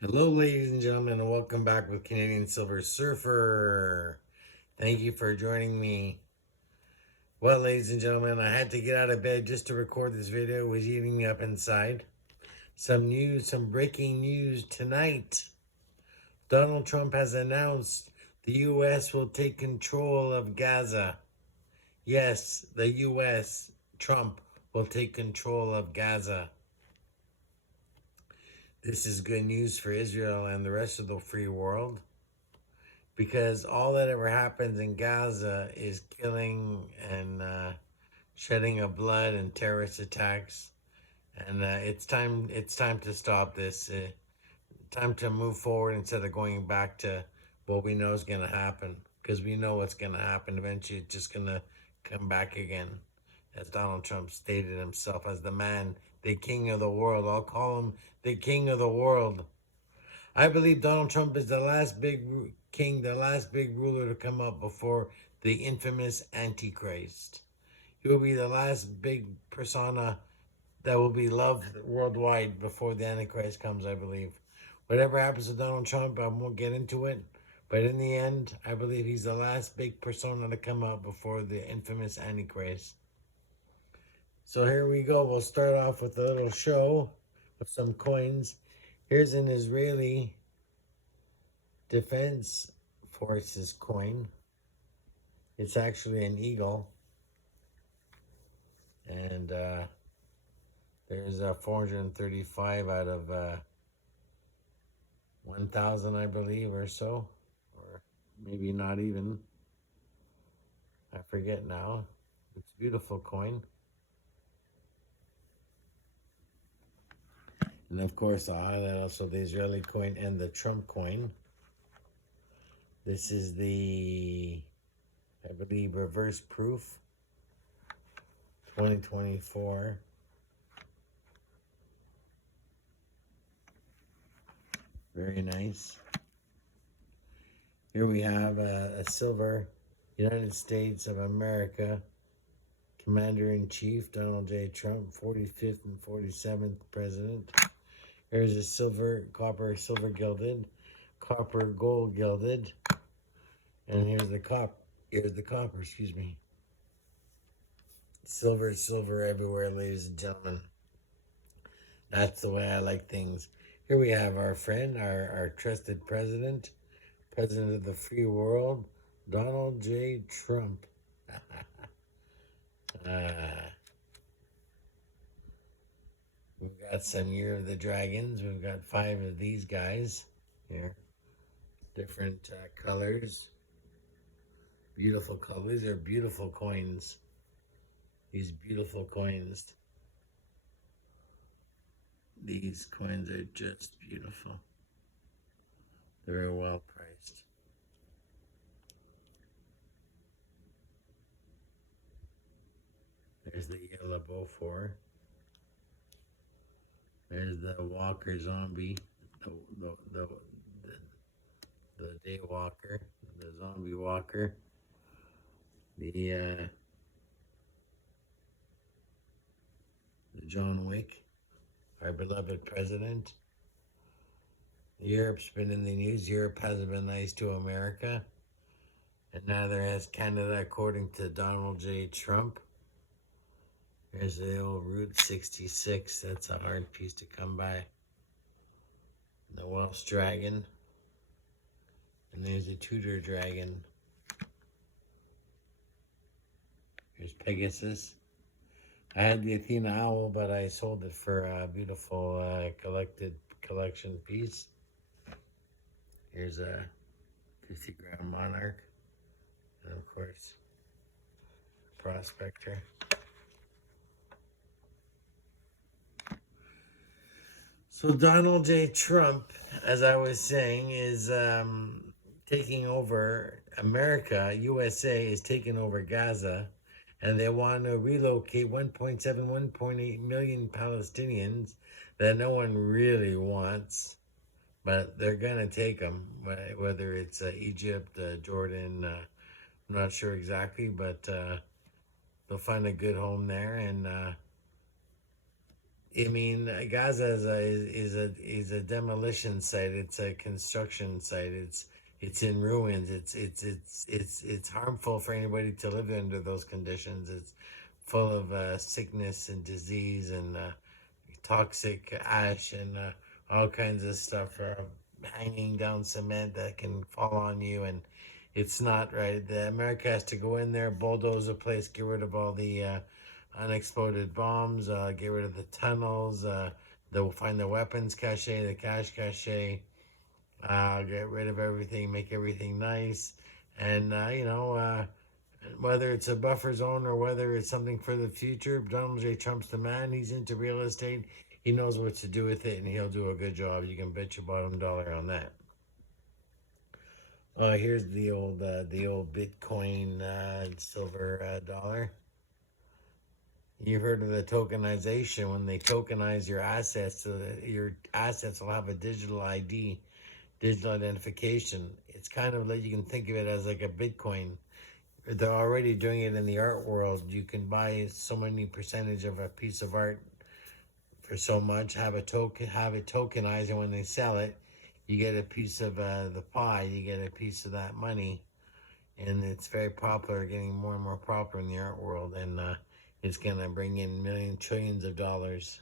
Hello, ladies and gentlemen, and welcome back with Canadian Silver Surfer. Thank you for joining me. Well, ladies and gentlemen, I had to get out of bed just to record this video. It was eating me up inside. Some news, some breaking news tonight. Donald Trump has announced the U.S. will take control of Gaza. Yes, the U.S., Trump, will take control of Gaza. This is good news for Israel and the rest of the free world, because all that ever happens in Gaza is killing and shedding of blood and terrorist attacks, and it's time to stop this. Time to move forward instead of going back to what we know is going to happen, because we know what's going to happen. Eventually, it's just going to come back again, as Donald Trump stated himself as the man, the king of the world. I'll call him the king of the world. I believe Donald Trump is the last big king, the last big ruler to come up before the infamous Antichrist. He will be the last big persona that will be loved worldwide before the Antichrist comes, I believe. Whatever happens to Donald Trump, I won't get into it. But in the end, I believe he's the last big persona to come up before the infamous Antichrist. So here we go. We'll start off with a little show of some coins. Here's an Israeli Defense Forces coin. It's actually an eagle. And there's 435 out of 1,000, I believe, or so. Or maybe not even. I forget now. It's a beautiful coin. And of course, I'll highlight also the Israeli coin and the Trump coin. This is the, I believe, reverse proof 2024. Very nice. Here we have a silver United States of America Commander-in-Chief Donald J. Trump, 45th and 47th President. Here's a silver, copper, silver gilded, copper, gold gilded. And here's the copper, excuse me. Silver, silver everywhere, ladies and gentlemen. That's the way I like things. Here we have our friend, our trusted president, president of the free world, Donald J. Trump. We've got some Year of the Dragons. We've got 5 of these guys here. Different colors. Beautiful colors. They're beautiful coins. These beautiful coins. These coins are just beautiful. They're very well priced. There's the yellow Beaufort. There's the Walker Zombie, the Day Walker, the Zombie Walker, the John Wick, our beloved president. Europe's been in the news. Europe hasn't been nice to America, and neither has Canada, according to Donald J. Trump. There's the old Route 66. That's a hard piece to come by. The Welsh Dragon. And there's a Tudor Dragon. Here's Pegasus. I had the Athena Owl, but I sold it for a beautiful collection piece. Here's a 50-gram Monarch. And of course, Prospector. So Donald J. Trump, as I was saying, is taking over America. USA is taking over Gaza, and they want to relocate 1.7, 1.8 million Palestinians that no one really wants, but they're going to take them, whether it's Egypt, Jordan, I'm not sure exactly, but they'll find a good home there. And I mean, Gaza is a demolition site. It's a construction site. It's in ruins. It's harmful for anybody to live under those conditions. It's full of sickness and disease and toxic ash and all kinds of stuff hanging down cement that can fall on you, and it's not right. The America has to go in there, bulldoze the place, get rid of all the unexploded bombs, get rid of the tunnels, they'll find the weapons cache, the cash cache, get rid of everything, make everything nice, and whether it's a buffer zone or whether it's something for the future, Donald J. Trump's the man. He's into real estate. He knows what to do with it, and he'll do a good job. You can bet your bottom dollar on that. Here's the old Bitcoin silver dollar. You heard of the tokenization when they tokenize your assets, so that your assets will have a digital ID, digital identification. It's kind of like you can think of it as like a Bitcoin. They're already doing it in the art world. You can buy so many percentage of a piece of art for so much, have it tokenized, and when they sell it, you get a piece of the pie. You get a piece of that money, and it's very popular, getting more and more popular in the art world, and it's gonna bring in millions, trillions of dollars.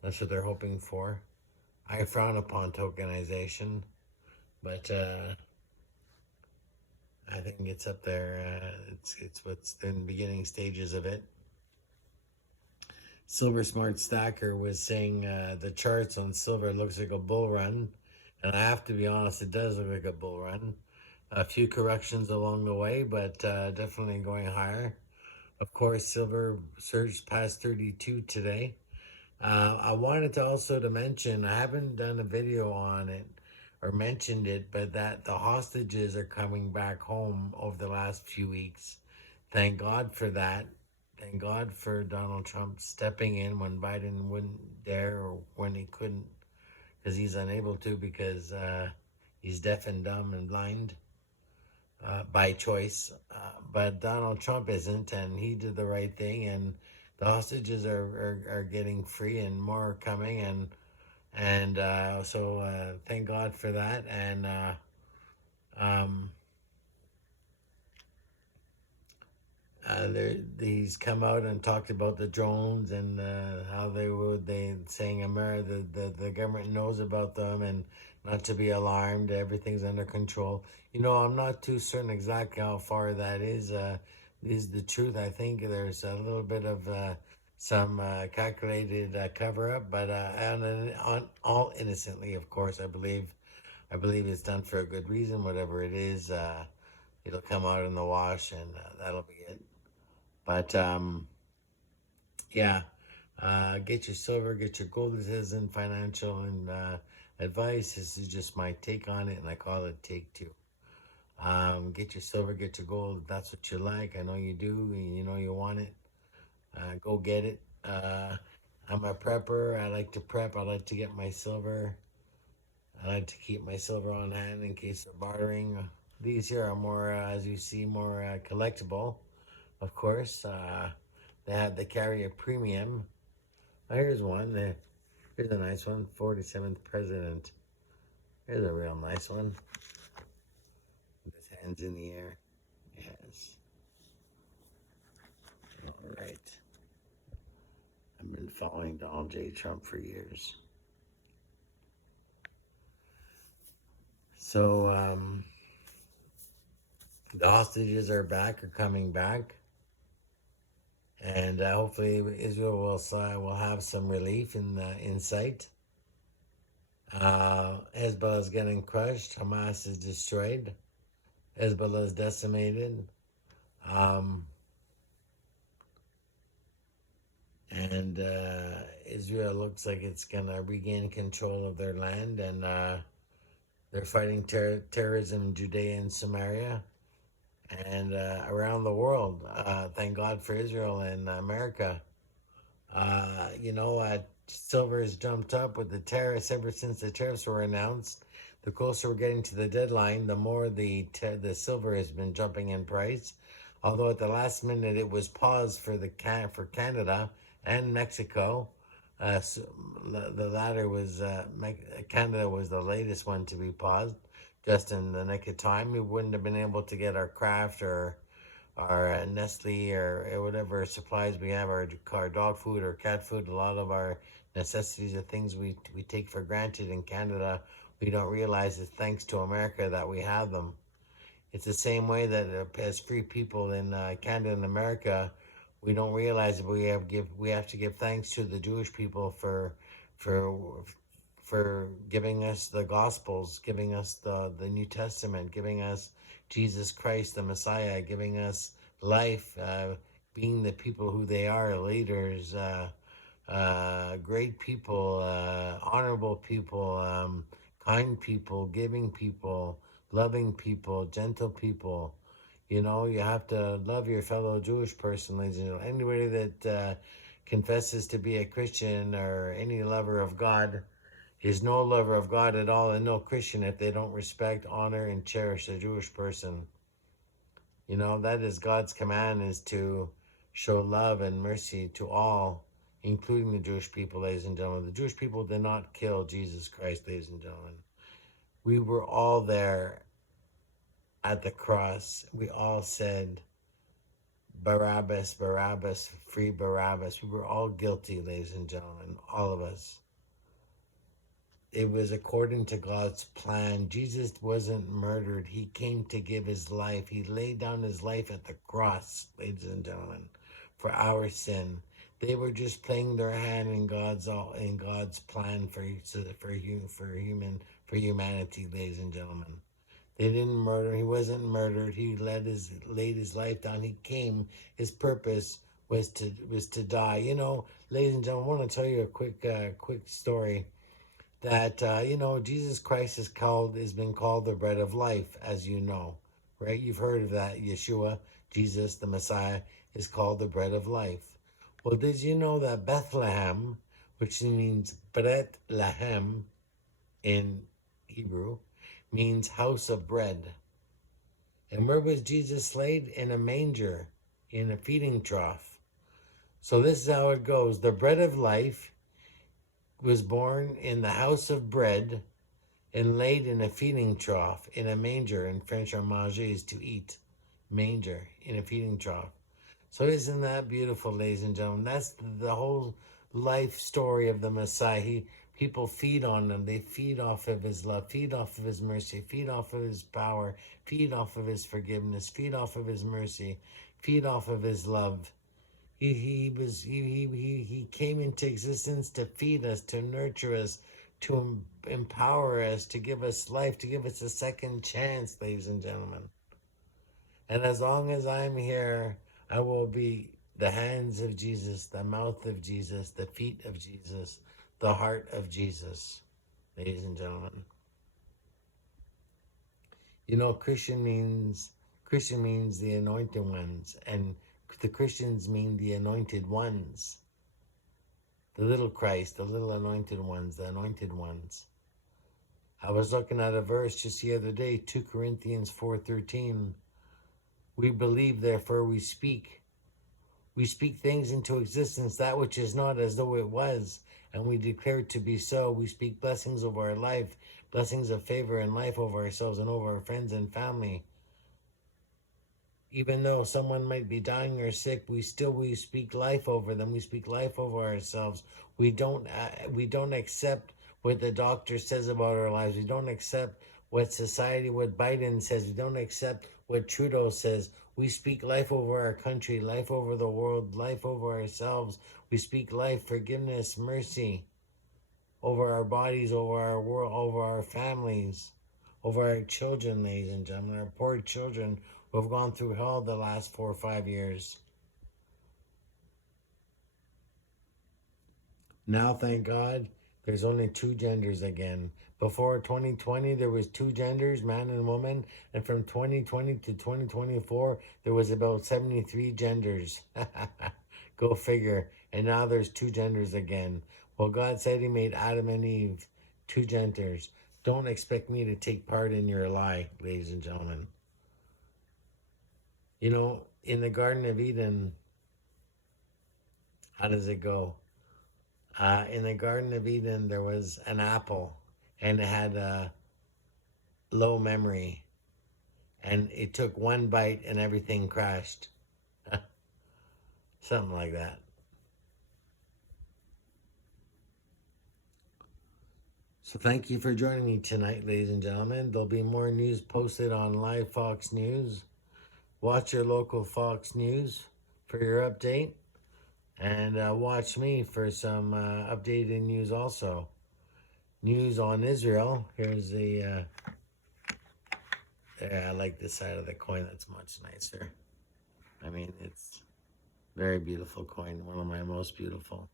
That's what they're hoping for. I frown upon tokenization, but I think it's up there. It's what's in the beginning stages of it. Silver Smart Stacker was saying the charts on silver looks like a bull run, and I have to be honest, it does look like a bull run. A few corrections along the way, but definitely going higher. Of course, silver surged past 32 today. I wanted to also to mention, I haven't done a video on it or mentioned it, but that the hostages are coming back home over the last few weeks. Thank God for that. Thank God for Donald Trump stepping in when Biden wouldn't dare, or when he couldn't, because he's unable to, because he's deaf and dumb and blind by choice. But Donald Trump isn't, and he did the right thing, and the hostages are getting free, and more are coming, and so thank God for that. And um, he's come out and talked about the drones, and how they saying America, the government knows about them, and not to be alarmed, everything's under control. I'm not too certain exactly how far that is the truth. I think there's a little bit of some calculated cover up, but on all innocently, of course. I believe it's done for a good reason. Whatever it is, it'll come out in the wash, and that'll be it. But yeah, get your silver, get your gold. This isn't financial and advice. This is just my take on it, and I call it Take Two. Get your silver, get your gold. If that's what you like, I know you do, and you know you want it. Go get it. I'm a prepper. I like to prep. I like to get my silver. I like to keep my silver on hand in case of bartering. These here are more, as you see, more collectible. Of course, they carry a premium. Here's one. Here's a nice one. 47th president. Here's a real nice one. With his hands in the air. Yes. All right. I've been following Donald J. Trump for years. So the hostages are coming back. And hopefully Israel will have some relief in sight. Hezbollah is getting crushed. Hamas is destroyed. Hezbollah is decimated. And Israel looks like it's going to regain control of their land. And they're fighting terrorism in Judea and Samaria, and around the world. Thank God for Israel and America. Silver has jumped up with the tariffs ever since the tariffs were announced. The closer we're getting to the deadline, the more the silver has been jumping in price. Although at the last minute it was paused for Canada and Mexico. So the latter was Canada was the latest one to be paused, just in the nick of time. We wouldn't have been able to get our craft or our Nestle or whatever supplies we have, our dog food or cat food. A lot of our necessities are things we take for granted in Canada. We don't realize it's thanks to America that we have them. It's the same way that as free people in Canada and America, we don't realize that we have to give thanks to the Jewish people for for giving us the Gospels, giving us the New Testament, giving us Jesus Christ, the Messiah, giving us life, being the people who they are, leaders, great people, honorable people, kind people, giving people, loving people, gentle people. You know, you have to love your fellow Jewish person, ladies and gentlemen. Anybody that confesses to be a Christian or any lover of God is no lover of God at all and no Christian if they don't respect, honor, and cherish a Jewish person. You know, that is God's command, is to show love and mercy to all, including the Jewish people, ladies and gentlemen. The Jewish people did not kill Jesus Christ, ladies and gentlemen. We were all there at the cross. We all said, Barabbas, Barabbas, free Barabbas. We were all guilty, ladies and gentlemen, all of us. It was according to God's plan. Jesus wasn't murdered. He came to give his life. He laid down his life at the cross, ladies and gentlemen, for our sin. They were just playing their hand in God's plan for humanity, ladies and gentlemen. They didn't murder. He wasn't murdered. He laid his life down. He came. His purpose was to die. You know, ladies and gentlemen, I want to tell you a quick story that Jesus Christ has been called the bread of life, as you know, right? You've heard of that. Yeshua, Jesus, the Messiah, is called the bread of life. Well, did you know that Bethlehem, which means Bret Lahem in Hebrew, means house of bread? And where was Jesus laid? In a manger, in a feeding trough. So this is how it goes. The bread of life was born in the house of bread and laid in a feeding trough, in a manger. In French, or manger is to eat. Manger, in a feeding trough. So isn't that beautiful, ladies and gentlemen? That's the whole life story of the Messiah. People feed on him. They feed off of his love, feed off of his mercy, feed off of his power, feed off of his forgiveness, feed off of his mercy, feed off of his love. He came into existence to feed us, to nurture us, to empower us, to give us life, to give us a second chance, ladies and gentlemen. And as long as I'm here, I will be the hands of Jesus, the mouth of Jesus, the feet of Jesus, the heart of Jesus, ladies and gentlemen. You know, Christian means the anointed ones, and the Christians mean the anointed ones. The little Christ, the little anointed ones, the anointed ones. I was looking at a verse just the other day, 2 Corinthians 4:13. We believe, therefore we speak. We speak things into existence, that which is not, as though it was, and we declare it to be so. We speak blessings over our life, blessings of favor and life over ourselves and over our friends and family. Even though someone might be dying or sick, we speak life over them. We speak life over ourselves. We don't accept what the doctor says about our lives. We don't accept what society, what Biden says. We don't accept what Trudeau says. We speak life over our country, life over the world, life over ourselves. We speak life, forgiveness, mercy over our bodies, over our world, over our families, over our children, ladies and gentlemen, our poor children who have gone through hell the last 4 or 5 years. Now, thank God, there's only two genders again. Before 2020, there was two genders, man and woman, and from 2020 to 2024, there was about 73 genders. Go figure. And now there's two genders again. Well, God said he made Adam and Eve two genders. Don't expect me to take part in your lie, ladies and gentlemen. You know, in the Garden of Eden, how does it go? In the Garden of Eden, there was an apple, and it had a low memory, and it took one bite, and everything crashed. Something like that. So thank you for joining me tonight, ladies and gentlemen. There'll be more news posted on Live Fox News. Watch your local Fox News for your update, and watch me for some updated news also. News on Israel. Here's the, I like this side of the coin. That's much nicer. I mean, it's very beautiful coin, one of my most beautiful.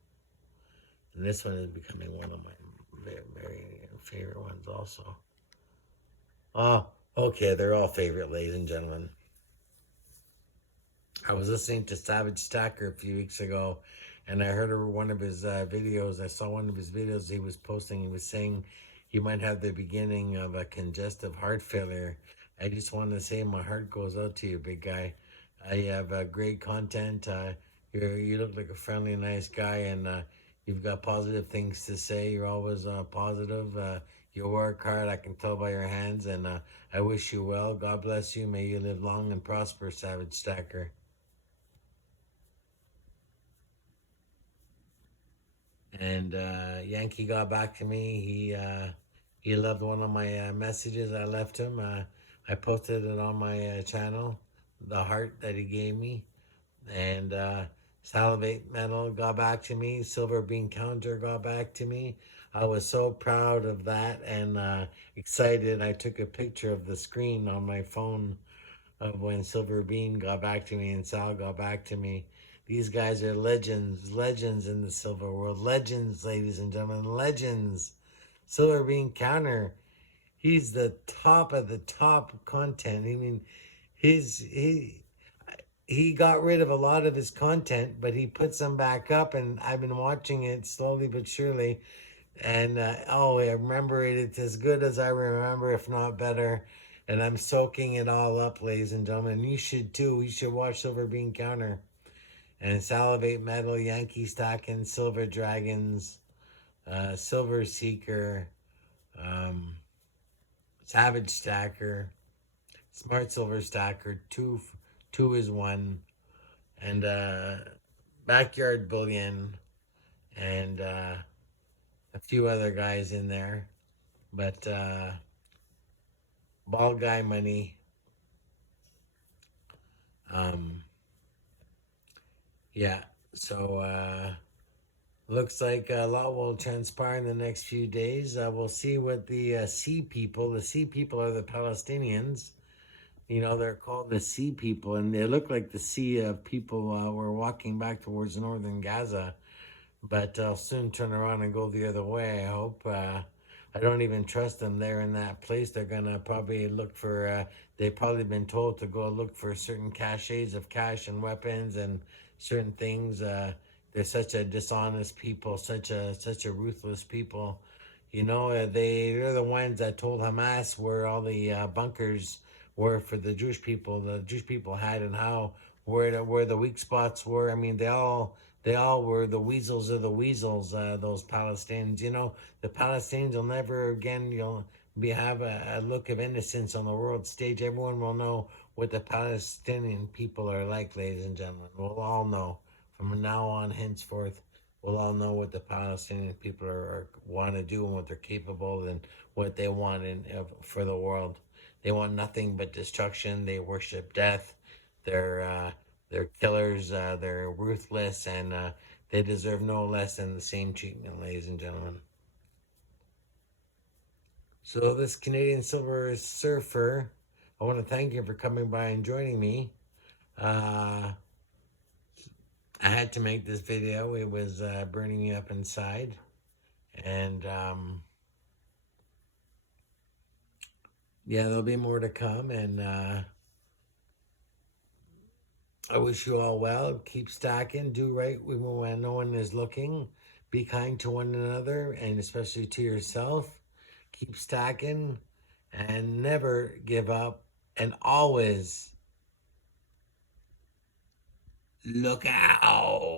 And this one is becoming one of my very, very favorite ones also. Oh, okay, they're all favorite, ladies and gentlemen. I was listening to Savage Stacker a few weeks ago, and I heard one of his videos. I saw one of his videos he was posting. He was saying he might have the beginning of a congestive heart failure. I just want to say my heart goes out to you, big guy. You have great content. You look like a friendly, nice guy, and you've got positive things to say. You're always positive. You work hard. I can tell by your hands, and I wish you well. God bless you. May you live long and prosper, Savage Stacker. And Yankee got back to me. He loved one of my messages I left him. I posted it on my channel, the heart that he gave me. And Salivate Metal got back to me. Silver Bean Counter got back to me. I was so proud of that and excited. I took a picture of the screen on my phone of when Silver Bean got back to me and Sal got back to me. These guys are legends, legends in the silver world. Legends, ladies and gentlemen, legends. Silver Bean Counter, he's the top of the top content. I mean, his he got rid of a lot of his content, but he puts them back up, and I've been watching it slowly but surely. And oh, I remember it. It's as good as I remember, if not better. And I'm soaking it all up, ladies and gentlemen. You should too. You should watch Silver Bean Counter and Salivate Metal, Yankee Stacking, Silver Dragons, Silver Seeker, um, Savage Stacker, Smart Silver Stacker. Two is one, and Backyard Bullion, and a few other guys in there, but Ball Guy Money. Um, yeah, so looks like a lot will transpire in the next few days. We'll see what the Sea People, the Sea People are the Palestinians. You know, they're called the Sea People, and they look like the sea of people were walking back towards northern Gaza. But I'll soon turn around and go the other way, I hope. I don't even trust them there in that place. They're going to probably look for, they've probably been told to go look for certain caches of cash and weapons and certain things. They're such a dishonest people, such a ruthless people. You know, they're the ones that told Hamas where all the bunkers were for the Jewish people. The Jewish people had, and how where the weak spots were. I mean, they all were the weasels of the weasels. Those Palestinians. You know, the Palestinians will never again. You'll have a look of innocence on the world stage. Everyone will know what the Palestinian people are like, ladies and gentlemen. We'll all know from now on, henceforth. We'll all know what the Palestinian people want to do and what they're capable of and what they want for the world. They want nothing but destruction. They worship death. They're killers. They're ruthless, and they deserve no less than the same treatment, ladies and gentlemen. So this Canadian Silver Surfer, I want to thank you for coming by and joining me. I had to make this video. It was burning me up inside. And yeah, there'll be more to come. And I wish you all well. Keep stacking. Do right when no one is looking. Be kind to one another, and especially to yourself. Keep stacking and never give up. And always look out.